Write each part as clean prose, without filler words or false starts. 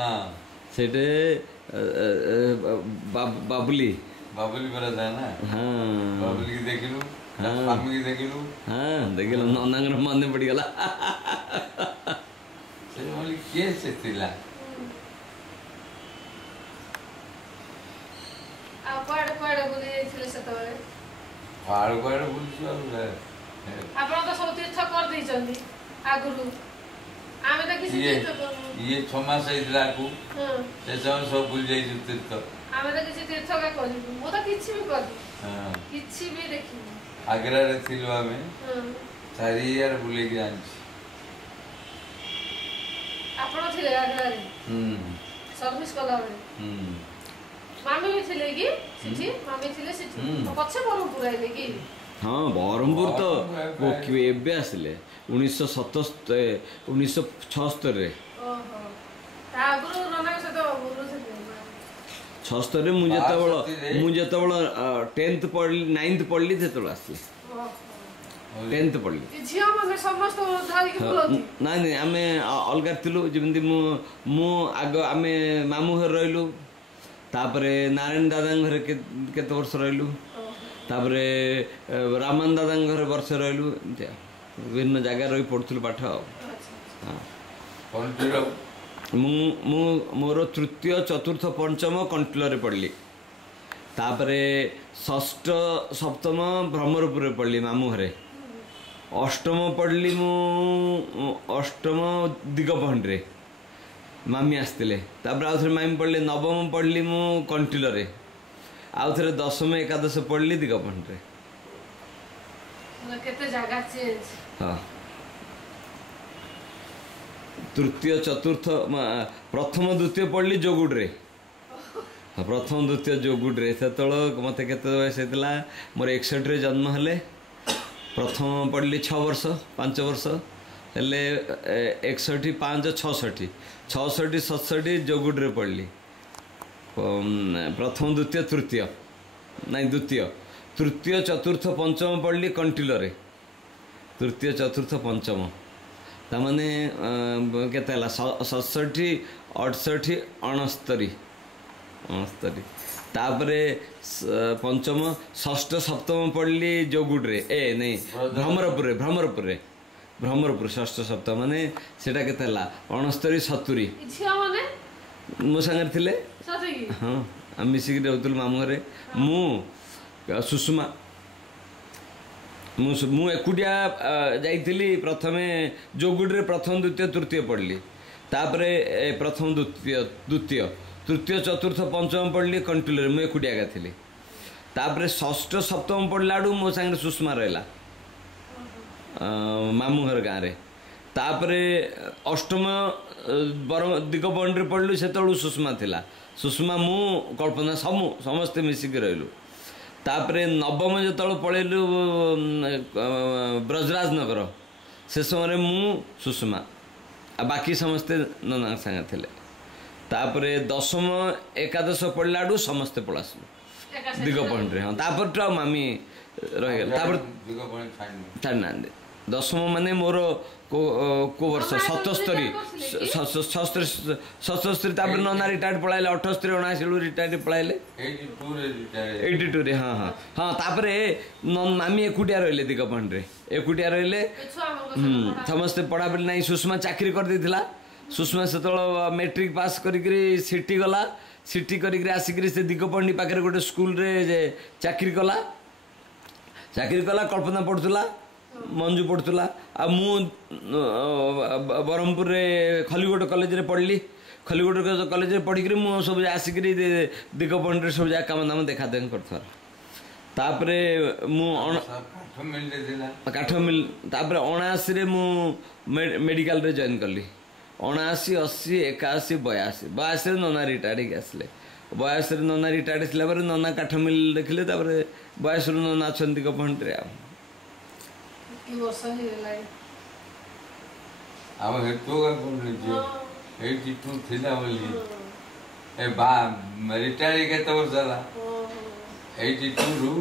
हाँ सेठे बाबुली बाबुली बड़ा था ना। हाँ बाबुली की देखिलु हाँ स्वामी की देखिलु हाँ देखिल ननांगर मन पड़गला से बोली किए से थिला आ पड़ बुली जाइथिले सेतबेले पहाड़ पहाड़ बुलछु आपण तो सब तीर्थ कर दै छथि आगुरु आमे त किसी तीर्थ ये 6 मास इतला को हां से सब बुल जाई तीर्थ आमे त किसी तीर्थ का करी मो त किछि भी कर हां किछि भी देखि आगरा रे थिलो आमे हां सारी यार बुले के आंछ आपण थिले आगरा रे सर्विस कला रे मामी भी थिले कि सिठी मामी थिले सिठी पछे बरमपुर आइले कि हाँ बरमपुर तो वो एबे आसिले 1976 रे ओहो ता आगुरु नना सतो बुलु थिले 76 मु जेतबळ 10th पढ़ली 9th पढ़ली जेतबळ आसिले 10th पढ़ली झिया माने समस्त धारी के बुलती नहीं नहीं आमे अलगा थिलु जेमति मु आग आमे मामू घर रहिलु तापरे नारायण दादा घर केते वर्ष रहिलु तापरे रामन दादा घर वर्ष रहिलु विभिन्न जगह रही पढ़ुथुल पाठ हाँ मोर तृतीय चतुर्थ पंचम कंटिल पढ़ली तापरे षष्ठ सप्तम भ्रमरपुर पढ़ली मामू घरे अष्टम पढ़ली मु अष्टम दिगपहंड्रे मामी आसते तापर आउ थे मामी पढ़ली नवम पढ़ली मु कंटिल आउ थे दशम एकादश पढ़ली दिगपहंड्रे केते जगह चेंज हाँ तृतीय चतुर्थ प्रथम द्वितीय पढ़ली जोगुड्रे प्रथम द्वितीय जोगुड्रे से मत के वयस होता मोर 61 रे जन्म हेले प्रथम पढ़ली 6 वर्ष 5 वर्ष हेले 61 5 66 66 67 जोगुड्रे पढ़ली प्रथम द्वितीय तृतीय नहीं द्वितीय तृतीय चतुर्थ पंचम पढ़ली कंटिल तृतीय चतुर्थ पंचम ताने केते 67 68 69 तापरे पंचम षष्ठ सप्तम पढ़ली जोगुड्रे नहीं भ्रमरपुर षष्ठ सप्तम माने सेटा केते 69 70 मो संगे थिले हाँ आम मिसिक रहतुल मामू घरे मु सुषमा मु एकुटिया जाइली प्रथमे जोगुड्रे प्रथम द्वितीय तृतीय पढ़ली तापरे प्रथम द्वितीय तृतीय चतुर्थ पंचम पढ़ली कंटिल मु एकुटिया गा थी तापरे षष्ठ सप्तम पढ़ला आड़ू मो संगे सुषमा रहा मामू घर गाँव रे तापरे अष्टम दिगपहंड्रे पढ़लु से सुषमा थिला सुषमा मु कल्पना समस्ते मिसिक रहिलु तापरे नवम जो पलैलु ब्रजराज नगर से समय मु सुषमा बाकी समस्ते नना संगे थिले तापरे दशम एकादश पढ़ला आड़ू समस्ते पलासलु दिगपहंड्रे हाँ तापर तो मामी रही छाड़ना दशम माने मोर को वर्ष 77 तापर नना रिटायर्ड पढ़ाइले 78 79 रिटायर्ड पढ़ाइले 82 रे हाँ हाँ हाँ तापर मामी एकुटिया रहिले दिगपहंड्रे एकुटिया रहिले समस्ते पढ़ा पढ़ी नहीं सुषमा चाकरी कर देथिला सुषमा से मैट्रिक पास करी सिटी गला सिटी करी आसिक से दिगपहंडी पाखे गोटे स्कूल रे चाकरी कला कल्पना पढ़ुला मंजू पढ़ुला आ मु बरमपुर रे खलीगोट कॉलेज रे पढ़ली खलीगोट कॉलेज रे पढ़ी मु सब आसिक दिगपहंडी सब जा काम दाम देखा देख कर तापरे मु काठ मिल तापरे 79 रे मु मेडिकल रे जॉइन करली 79 80 81 82 रे नना रिटायर्ड आसले 82 रे नना रिटायर्ड आसला नना काठ मिल देखले 82 रे नना अच्छा दिगपहंडी आ वर्ष हे लाई हम हेतु का कोन जे 82 थिला बोली ए बा रिटायर के तो वर्ष ला 82 रु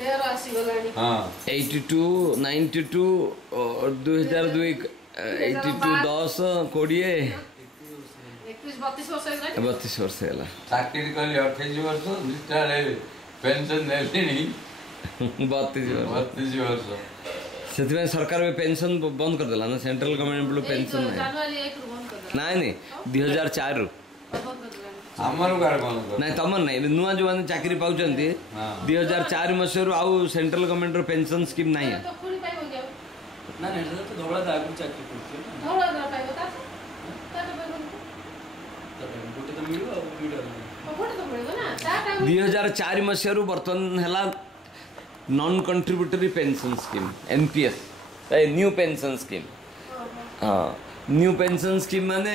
2013 आसी गलानी हां 82 92 2002 82 10 20 32 ବର୍ଷ ହେଇଗଲାଣି 32 ବର୍ଷ ହେଲା ଚାକିରି କଲି 28 ବର୍ଷ ରିଟାୟାର୍ଡ ହେଲି ପେନସନ ନେଲିଣି 32 ବର୍ଷ 32 ବର୍ଷ ସେଥିପାଇଁ ସରକାର ଏବେ ପେନସନ ବନ୍ଦ କରିଦେଲା ନା ସେଣ୍ଟ୍ରାଲ ଗଭର୍ଣ୍ଣମେଣ୍ଟ ପେନସନ ନାହିଁ ଜାନୁଆରୀ 1 ରୁ ବନ୍ଦ କରିଦେଲା ନାଇଁ 2004 ରୁ ବନ୍ଦ କରିଦେଲା ଆମର ଗାଡି କଣ କର ନାଇଁ ତମର ନାଇଁ ଏବେ ନୂଆ ଯୋଉମାନେ ଚାକିରି ପାଉଛନ୍ତି 2004 ମସିହାରୁ ଆଉ ସେଣ୍ଟ୍ରାଲ ଗଭର୍ଣ୍ଣମେଣ୍ଟର ପେନସନ ସ୍କିମ୍ ନାହିଁ ତ ପୁଣି ପାଇବ କି ଆଉ ନା ନା ଏଟା ତ ଧବଳା ଆଗରୁ ଚାକିରି କରୁଥିଲେ ନା ଧଉଳା ଧରା ପାଇବ ତା ପାଇବନି ଗୋଟେ ତ ମିଳିବ ଆଉ ମିଳିବ ଗୋଟେ ତ ମିଳିବ ନା ତା ଟାଇମ୍ 2004 ମସିହାରୁ ବର୍ତ୍ତମାନ ହେଲା non contributory pension scheme NPS new pension scheme हाँ न्यू पेंशन स्कीम माने